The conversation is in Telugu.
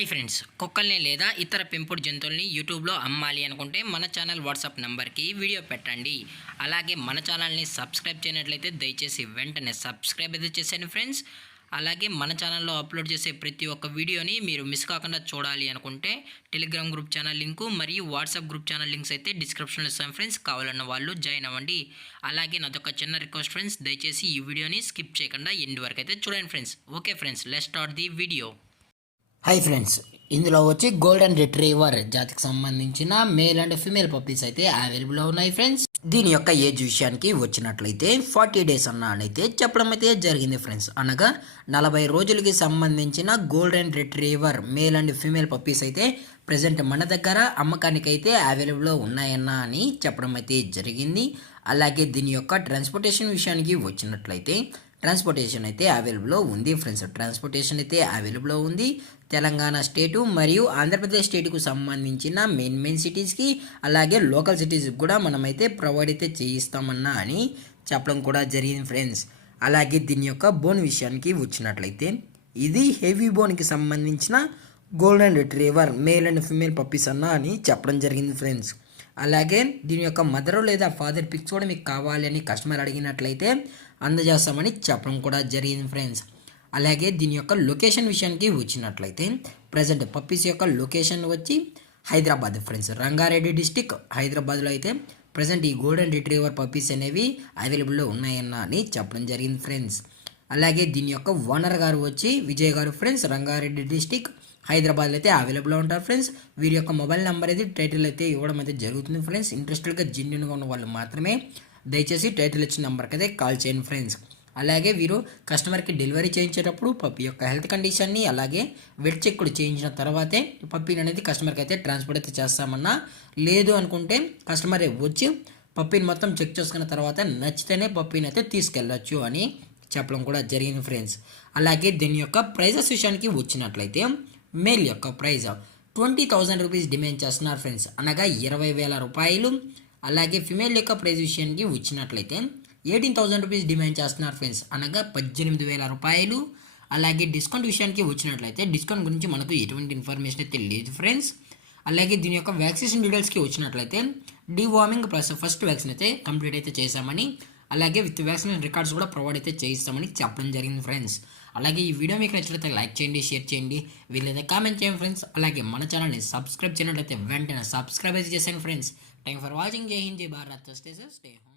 హాయ్ ఫ్రెండ్స్, కుక్కల్ని లేదా ఇతర పెంపుడు జంతువుల్ని యూట్యూబ్లో అమ్మాలి అనుకుంటే మన ఛానల్ వాట్సాప్ నెంబర్కి వీడియో పెట్టండి. అలాగే మన ఛానల్ని సబ్స్క్రైబ్ చేయనట్లయితే దయచేసి వెంటనే సబ్స్క్రైబ్ అయితే చేసేయండి ఫ్రెండ్స్. అలాగే మన ఛానల్లో అప్లోడ్ చేసే ప్రతి ఒక్క వీడియోని మీరు మిస్ కాకుండా చూడాలి అనుకుంటే టెలిగ్రామ్ గ్రూప్ ఛానల్ లింకు మరియు వాట్సాప్ గ్రూప్ ఛానల్ లింక్స్ అయితే డిస్క్రిప్షన్లో ఇస్తాను ఫ్రెండ్స్. కావాలన్న వాళ్ళు జాయిన్ అవ్వండి. అలాగే నాదొక చిన్న రిక్వెస్ట్ ఫ్రెండ్స్, దయచేసి ఈ వీడియోని స్కిప్ చేయకుండా ఎండ్ వరకు అయితే చూడండి friends. Okay friends, let's start the video. Hi friends, ఇందులో వచ్చి గోల్డెన్ రిట్రీవర్ జాతికి సంబంధించిన మేల్ అండ్ ఫీమేల్ పప్పీస్ అయితే అవైలబుల్ ఉన్నాయి ఫ్రెండ్స్. దీని యొక్క ఏజ్ విషయానికి వచ్చినట్లయితే 40 days అయితే చెప్పడం అయితే జరిగింది ఫ్రెండ్స్. అనగా 40 రోజులకి సంబంధించిన golden retriever male and female puppies అయితే ప్రజెంట్ మన దగ్గర అమ్మకానికి అయితే అవైలబుల్లో ఉన్నాయన్నా అని చెప్పడం అయితే జరిగింది. అలాగే దీని యొక్క ట్రాన్స్పోర్టేషన్ విషయానికి వచ్చినట్లయితే ట్రాన్స్పోర్టేషన్ అయితే అవైలబుల్లో ఉంది ఫ్రెండ్స్. ట్రాన్స్పోర్టేషన్ అయితే అవైలబుల్లో ఉంది. తెలంగాణ స్టేటు మరియు ఆంధ్రప్రదేశ్ స్టేట్కు సంబంధించిన మెయిన్ సిటీస్కి అలాగే లోకల్ సిటీస్కి కూడా మనమైతే ప్రొవైడ్ అయితే చేయిస్తామన్నా అని చెప్పడం కూడా జరిగింది ఫ్రెండ్స్. అలాగే దీని యొక్క బోన్ విషయానికి వచ్చినట్లయితే ఇది హెవీ బోన్కి సంబంధించిన golden retriever male and female puppies అన్నా అని చెప్పడం జరిగింది ఫ్రెండ్స్. అలాగే దీని యొక్క మదర్ లేదా ఫాదర్ పిక్స్ కూడా మీకు కావాలి అని కస్టమర్ అడిగినట్లయితే అందజేస్తామని చెప్పడం కూడా జరిగింది ఫ్రెండ్స్. అలాగే దీని యొక్క లొకేషన్ విషయానికి వచ్చినట్లయితే ప్రజెంట్ పప్పీస్ యొక్క లొకేషన్ వచ్చి హైదరాబాద్ ఫ్రెండ్స్. రంగారెడ్డి డిస్టిక్ హైదరాబాద్లో అయితే ప్రజెంట్ ఈ గోల్డెన్ రిట్రీవర్ పప్పీస్ అనేవి అవైలబుల్లో ఉన్నాయన్న అని చెప్పడం జరిగింది ఫ్రెండ్స్. అలాగే దీని యొక్క ఓనర్ గారు వచ్చి విజయ్ గారు ఫ్రెండ్స్. రంగారెడ్డి డిస్టిక్ హైదరాబాద్లో అయితే అవైలబుల్లో ఉంటారు ఫ్రెండ్స్. వీరి యొక్క మొబైల్ నెంబర్ అయితే టైటిల్ అయితే ఇవ్వడం అయితే జరుగుతుంది ఫ్రెండ్స్. ఇంట్రెస్టెడ్గా జెన్యున్గా ఉన్న వాళ్ళు మాత్రమే దయచేసి టైటిల్ ఇచ్చిన నెంబర్కి అయితే కాల్ చేయండి ఫ్రెండ్స్. అలాగే వీరు కస్టమర్కి డెలివరీ చేయించేటప్పుడు పప్పి యొక్క హెల్త్ కండిషన్ని అలాగే వెట్ చెక్ కూడా చేయించిన తర్వాతే పప్పీని అనేది కస్టమర్కి అయితే ట్రాన్స్పోర్ట్ అయితే చేస్తామన్నా. లేదు అనుకుంటే కస్టమరే వచ్చి పప్పీని మొత్తం చెక్ చేసుకున్న తర్వాత నచ్చితేనే పప్పీని అయితే తీసుకెళ్ళచ్చు అని చెప్పడం కూడా జరిగింది ఫ్రెండ్స్. అలాగే దీని యొక్క ప్రైజెస్ విషయానికి వచ్చినట్లయితే మేల్ యొక్క ప్రైజ్ 20,000 రూపీస్ డిమాండ్ చేస్తున్నారు ఫ్రెండ్స్, అనగా 20,000 రూపాయలు. అలాగే ఫిమేల్ యొక్క ప్రైజ్ విషయానికి వచ్చినట్లయితే 18,000 రూపీస్ డిమాండ్ చేస్తున్నారు ఫ్రెండ్స్, అనగా 18,000 రూపాయలు. అలాగే డిస్కౌంట్ విషయానికి వచ్చినట్లయితే డిస్కౌంట్ గురించి మనకు ఎటువంటి ఇన్ఫర్మేషన్ అయితే లేదు ఫ్రెండ్స్. అలాగే దీని యొక్క వ్యాక్సినేషన్ డీటెయిల్స్కి వచ్చినట్లయితే డీవార్మింగ్ ప్లస్ ఫస్ట్ వ్యాక్సిన్ అయితే కంప్లీట్ అయితే చేశామని, అలాగే విత్ వ్యాక్సినేషన్ రికార్డ్స్ కూడా ప్రొవైడ్ అయితే చేయిస్తామని చెప్పడం జరిగింది ఫ్రెండ్స్. అలాగే ఈ వీడియో మీకు నచ్చినట్లయితే లైక్ చేయండి, షేర్ చేయండి, వీళ్ళైతే కామెంట్ చేయండి ఫ్రెండ్స్. అలాగే మన ఛానల్ని సబ్స్క్రైబ్ చేయనట్లయితే వెంటనే సబ్స్క్రైబ్ అయితే చేశాను ఫ్రెండ్స్. Thank for watching. జై హింద్, జై Bharat, stay safe, stay home.